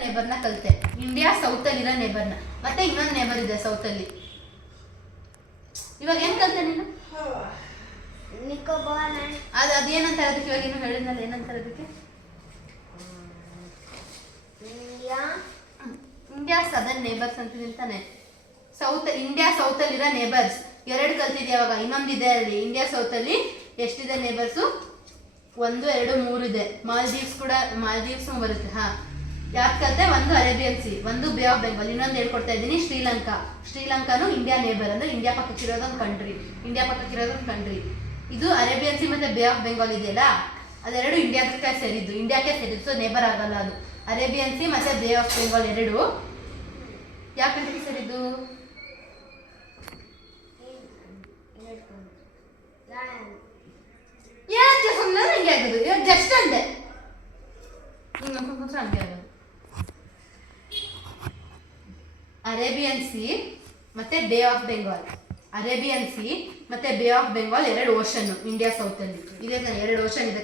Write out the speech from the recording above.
ನೇಬರ್ನ ಕಲಿತೆ. ಇಂಡಿಯಾ ಸೌತಲ್ಲಿರೋ ನೇಬರ್ನ. ಮತ್ತೆ ಇನ್ನೊಂದು ನೇಬರ್ ಇದೆ ಸೌತಲ್ಲಿ. ಇವಾಗ ಏನು ಕಲಿತೆ ನೀನು? ಅದೇನಂತಾರೆ ಅದಕ್ಕೆ? ಇವಾಗ ಏನು ಹೇಳಿದ್ನಲ್ಲ, ಏನಂತಾರೆ ಅದಕ್ಕೆ? ಇಂಡಿಯಾ ಸದರ್ನ್ ನೇಬರ್ಸ್ ಅಂತಿದ್ದೀನಿ ತಾನೆ. ಇಂಡಿಯಾ ಸೌತಲ್ಲಿರೋ ನೇಬರ್ಸ್ 2 ಕಲ್ತಿದ್ಯಾ. ಅವಾಗ ಇನ್ನೊಂದಿದೆ ಅಲ್ಲಿ. ಇಂಡಿಯಾ ಸೌತಲ್ಲಿ ಎಷ್ಟಿದೆ ನೇಬರ್ಸು? 1, 2, 3 ಇದೆ. ಮಾಲ್ದೀವ್ಸ್ ಕೂಡ, ಮಾಲ್ದೀವ್ಸ್ ಬರುತ್ತೆ. ಯಾಕೆ ಕಲಿತೆ? ಒಂದು ಅರೇಬಿಯನ್ ಸಿ, ಒಂದು ಬೇ ಆಫ್ ಬೆಂಗಾಲ್, ಇನ್ನೊಂದು ಹೇಳ್ಕೊಡ್ತಾ ಇದ್ದೀನಿ ಶ್ರೀಲಂಕಾನು ಇಂಡಿಯಾ ನೇಬರ್, ಅಂದ್ರೆ ಇಂಡಿಯಾ ಪಕ್ಕಕ್ಕಿರೋದೊಂದು ಕಂಟ್ರಿ. ಇದು ಅರೇಬಿಯನ್ ಸಿ ಮತ್ತೆ ಬೇ ಆಫ್ ಬೆಂಗಾಲ್ ಇದೆಯಲ್ಲ, ಅದೆರಡು ಇಂಡಿಯಾಕ್ಕೆ ಸೇರಿದ್ದು. ಸೊ ನೇಬರ್ ಆಗಲ್ಲ ಅದು. ಅರೇಬಿಯನ್ ಸಿ ಮತ್ತೆ ಬೇ ಆಫ್ ಬೆಂಗಾಲ್ 2 ಯಾವ ಕಂಟ್ರಿಗೆ ಸೇರಿದ್ದು? ಹಂಗೆ ಆಗೋದು. ಇವಾಗ ಜಸ್ಟ್ ಅಂದೆ, ಹಂಗೆ ಆಗೋದು. ಅರೇಬಿಯನ್ ಸಿ ಮತ್ತೆ bay of Bengal. Arabian C ಮತ್ತೆ bay of Bengal 2 ocean India ಸೌತಲ್ಲಿ ಇದೆ. 2 ಓಷನ್ ಇದೆ.